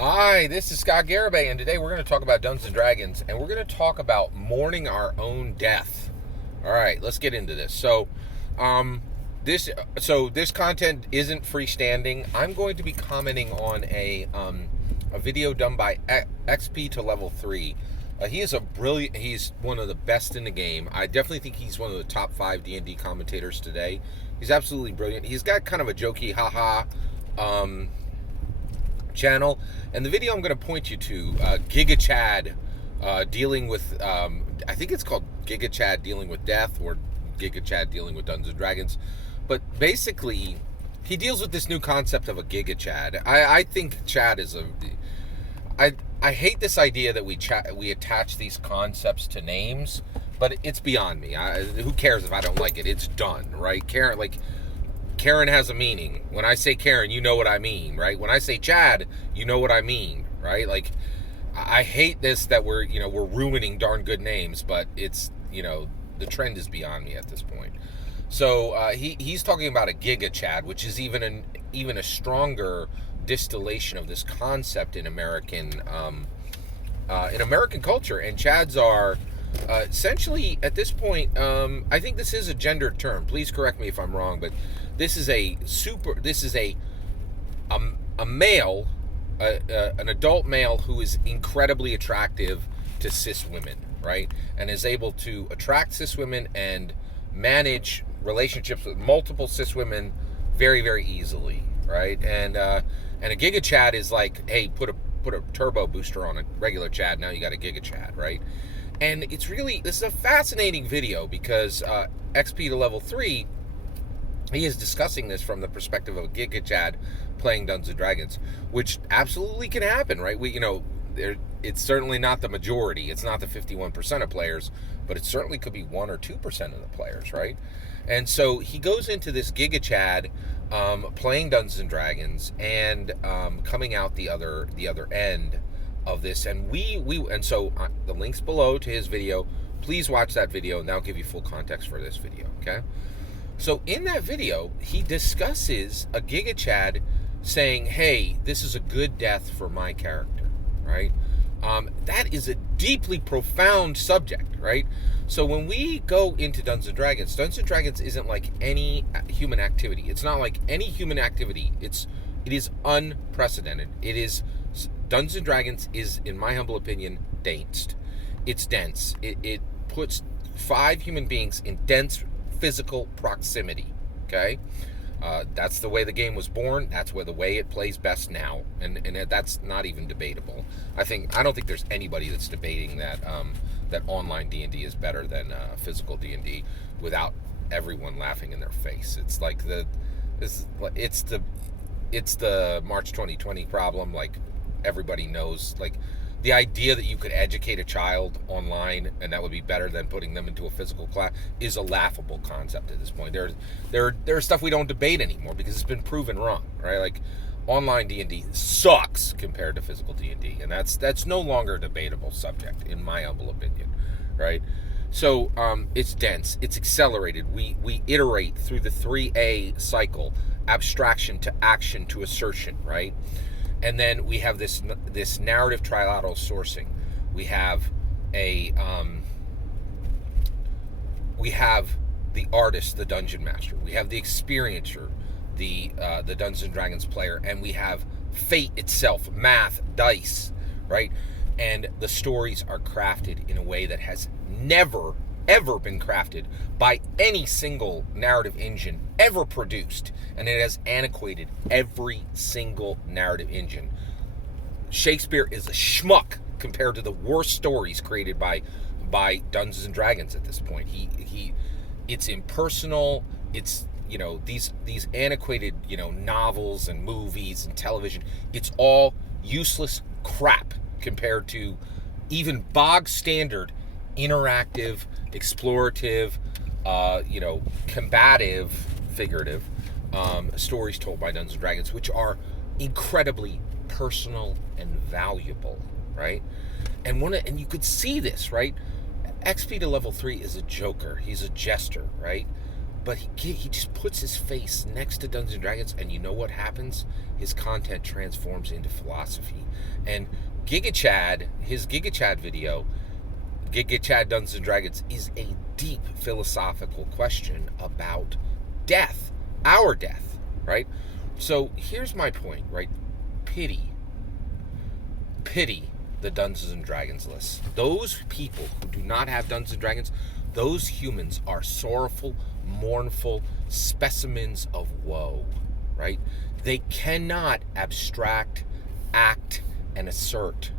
Hi, this is Scott Garibay, and today we're going to talk about Dungeons and Dragons, and we're going to talk about mourning our own death. All right, let's get into this. Um, this content isn't freestanding. I'm going to be commenting on a video done by XP to Level 3. He's one of the best in the game. I definitely think he's one of the top 5 D&D commentators today. He's absolutely brilliant. He's got kind of a jokey haha channel, and the video I'm going to point you to, Gigachad dealing with, I think it's called Gigachad dealing with death, or Gigachad dealing with Dungeons and Dragons, but basically he deals with this new concept of a Gigachad. I think Chad is I hate this idea that we attach these concepts to names, but it's beyond me. Who cares if I don't like it? It's done, right? Karen has a meaning. When I say Karen, you know what I mean, right? When I say Chad, you know what I mean, right? Like, I hate this that we're ruining darn good names, but it's, the trend is beyond me at this point. So he's talking about a Gigachad, which is even a stronger distillation of this concept in American culture. And Chads are essentially, at this point, I think this is a gendered term. Please correct me if I'm wrong, but this is a male, an adult male who is incredibly attractive to cis women, right? And is able to attract cis women and manage relationships with multiple cis women very, very easily, right? And a Gigachad is like, hey, put a turbo booster on a regular Chad, now you got a Gigachad, right? And this is a fascinating video because XP to Level 3, he is discussing this from the perspective of a Gigachad playing Dungeons and Dragons, which absolutely can happen, right? It's certainly not the majority. It's not the 51% of players, but it certainly could be 1 or 2% of the players, right? And so he goes into this Gigachad playing Dungeons and Dragons and coming out the other end of this, and so the link's below to his video. Please watch that video, and that'll give you full context for this video. Okay, so in that video, he discusses a Gigachad saying, "Hey, this is a good death for my character." Right? That is a deeply profound subject, right? So when we go into Dungeons and Dragons isn't like any human activity. It's not like any human activity. It is unprecedented. Dungeons and Dragons is, in my humble opinion, DANTS. It's dense. It puts 5 human beings in dense physical proximity. Okay, that's the way the game was born. That's the way it plays best now, and that's not even debatable. I don't think there's anybody that's debating that that online D&D is better than physical D&D without everyone laughing in their face. It's like it's the March 2020 problem. Like, everybody knows, like, the idea that you could educate a child online and that would be better than putting them into a physical class is a laughable concept at this point. There's stuff we don't debate anymore because it's been proven wrong, right? Like, online D&D sucks compared to physical D&D, and that's no longer a debatable subject, in my humble opinion, right? So it's dense, it's accelerated. We iterate through the 3A cycle: abstraction to action to assertion, right? And then we have this narrative trilateral sourcing. We have the artist, the dungeon master. We have the experiencer, the Dungeons and Dragons player, and we have fate itself, math, dice, right? And the stories are crafted in a way that has never ever been crafted by any single narrative engine ever produced, and it has antiquated every single narrative engine. Shakespeare is a schmuck compared to the worst stories created by Dungeons and Dragons at this point. It's impersonal. It's these antiquated novels and movies and television. It's all useless crap compared to even bog standard interactive, explorative, combative, figurative stories told by Dungeons and Dragons, which are incredibly personal and valuable, right? And you could see this, right? XP to Level 3 is a joker. He's a jester, right? but he just puts his face next to Dungeons and Dragons, and you know what happens? His content transforms into philosophy. And his Gigachad video, Gigachad Dungeons and Dragons, is a deep philosophical question about death, our death, right? So here's my point, right? Pity the Dungeons and Dragons list. Those people who do not have Dungeons and Dragons, those humans are sorrowful, mournful specimens of woe, right? They cannot abstract, act, and assert.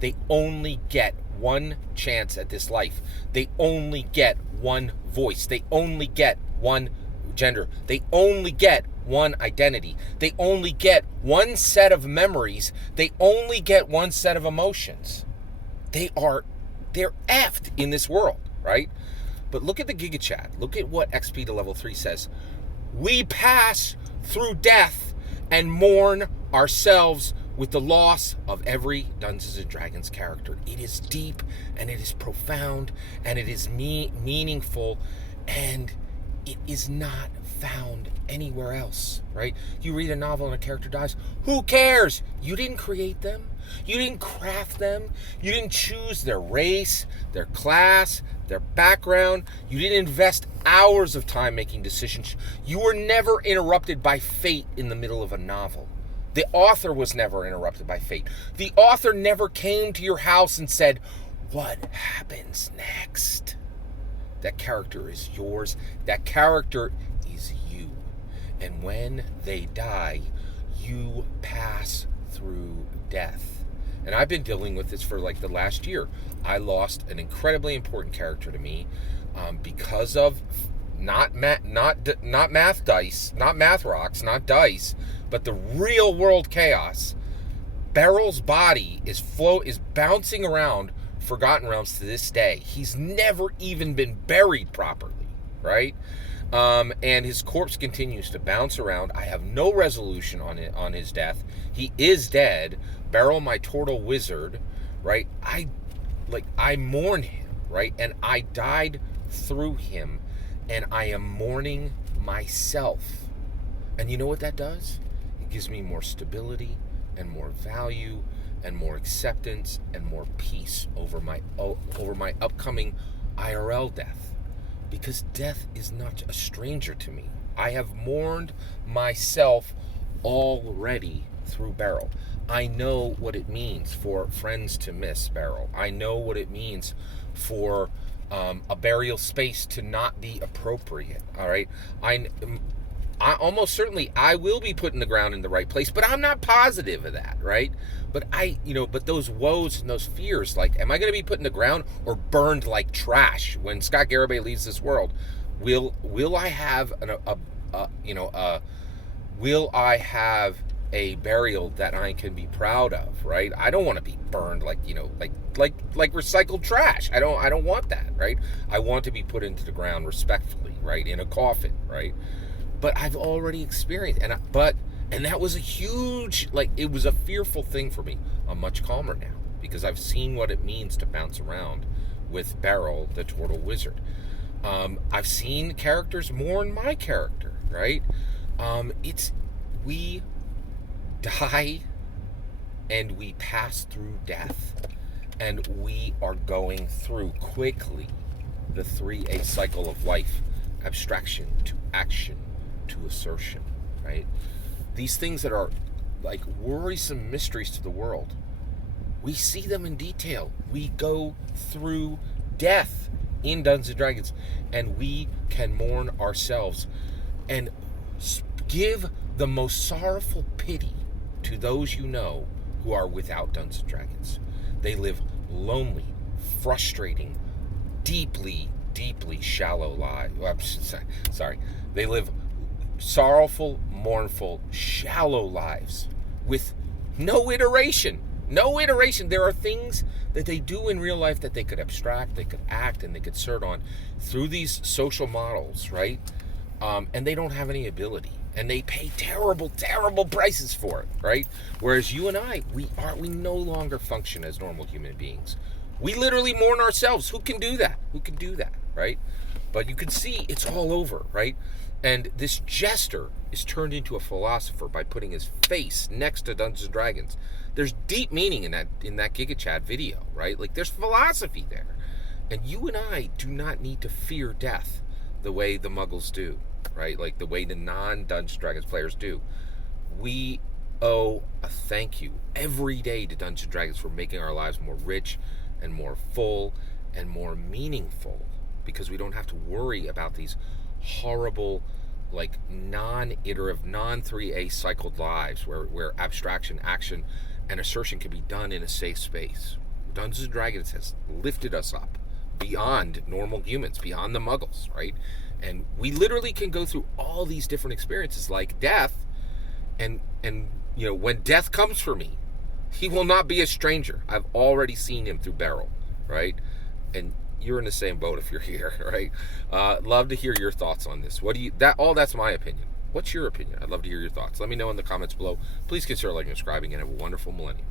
They only get one chance at this life. They only get one voice. They only get one gender. They only get one identity. They only get one set of memories. They only get one set of emotions. They're effed in this world, right? But look at the Gigachad. Look at what XP to level 3 says. We pass through death and mourn ourselves with the loss of every Dungeons and Dragons character. It is deep, and it is profound, and it is meaningful, and it is not found anywhere else, right? You read a novel and a character dies. Who cares? You didn't create them. You didn't craft them. You didn't choose their race, their class, their background. You didn't invest hours of time making decisions. You were never interrupted by fate in the middle of a novel. The author was never interrupted by fate. The author never came to your house and said, "What happens next?" That character is yours. That character is you. And when they die, you pass through death. And I've been dealing with this for like the last year. I lost an incredibly important character to me because of not math dice, not math rocks, not dice, but the real world chaos. Beryl's body is bouncing around Forgotten Realms to this day. He's never even been buried properly, right? And his corpse continues to bounce around. I have no resolution on his death. He is dead. Beryl, my turtle wizard, right? I mourn him, right? And I died through him, and I am mourning myself. And you know what that does? It gives me more stability and more value and more acceptance and more peace over my upcoming IRL death. Because death is not a stranger to me. I have mourned myself already through Beryl. I know what it means for friends to miss Beryl. I know what it means for a burial space to not be appropriate. All right, I almost certainly I will be put in the ground in the right place, but I'm not positive of that, right? But but those woes and those fears, like, am I going to be put in the ground or burned like trash when Scott Garibay leaves this world? Will I have will I have a burial that I can be proud of, right? I don't want to be burned like recycled trash. I don't want that, right? I want to be put into the ground respectfully, right? In a coffin, right? But I've already experienced, and that was a huge, it was a fearful thing for me. I'm much calmer now because I've seen what it means to bounce around with Beryl, the turtle wizard. I've seen characters mourn my character, right? We die and we pass through death, and we are going through quickly the 3A cycle of life: abstraction to action to assertion, right? These things that are like worrisome mysteries to the world, we see them in detail. We go through death in Dungeons and Dragons, and we can mourn ourselves and give the most sorrowful pity to those you know who are without Dungeons and Dragons. They live lonely, frustrating, deeply, deeply shallow lives. They live sorrowful, mournful, shallow lives with no iteration. No iteration. There are things that they do in real life that they could abstract, they could act, and they could assert on through these social models, right? And they don't have any ability. And they pay terrible, terrible prices for it, right? Whereas you and I, we no longer function as normal human beings. We literally mourn ourselves. Who can do that? Right? But you can see it's all over, right? And this jester is turned into a philosopher by putting his face next to Dungeons and Dragons. There's deep meaning in that Gigachad video, right? Like there's philosophy there. And you and I do not need to fear death the way the Muggles do, right? Like the way the non-Dungeons and Dragons players do. We owe a thank you every day to Dungeons and Dragons for making our lives more rich and more full and more meaningful, because we don't have to worry about these horrible, like non-iterative, non-3A cycled lives where abstraction, action, and assertion can be done in a safe space. Dungeons and Dragons has lifted us up beyond normal humans, beyond the Muggles, right? And we literally can go through all these different experiences like death, and you know, when death comes for me, he will not be a stranger. I've already seen him through Beryl, right? And you're in the same boat if you're here, right? Love to hear your thoughts on this. What do you, that's my opinion. What's your opinion? I'd love to hear your thoughts. Let me know in the comments below. Please consider liking and subscribing, and have a wonderful millennium.